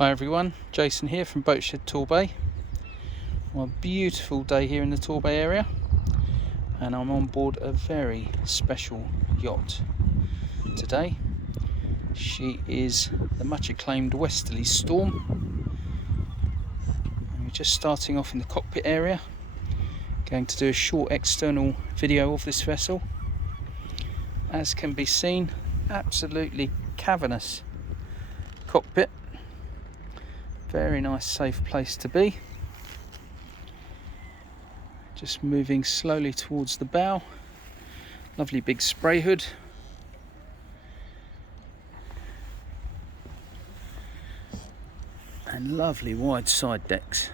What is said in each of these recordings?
Hi everyone, Jason here from Boatshed Torbay. Well, a beautiful day here in the Torbay area, and I'm on board a very special yacht today. She is the much acclaimed Westerly Storm, and we're just starting off in the cockpit area, going to do a short external video of this vessel. As can be seen, absolutely cavernous cockpit. Very nice, safe place to be. Just moving slowly towards the bow. Lovely big spray hood. And lovely wide side decks.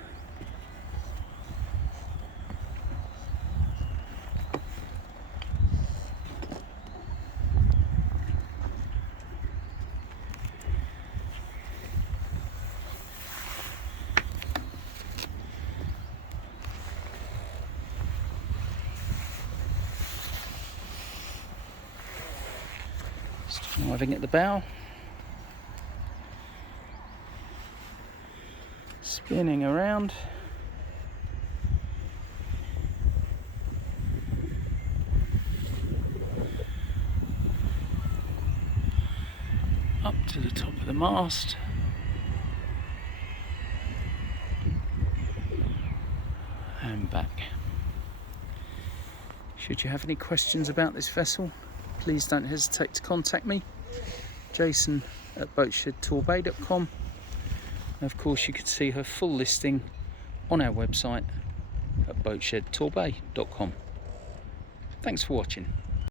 Arriving at the bow, spinning around, up to the top of the mast, and back. Should you have any questions about this vessel, please don't hesitate to contact me, Jason at boatshedtorbay.com. Of course, you can see her full listing on our website at boatshedtorbay.com. Thanks for watching.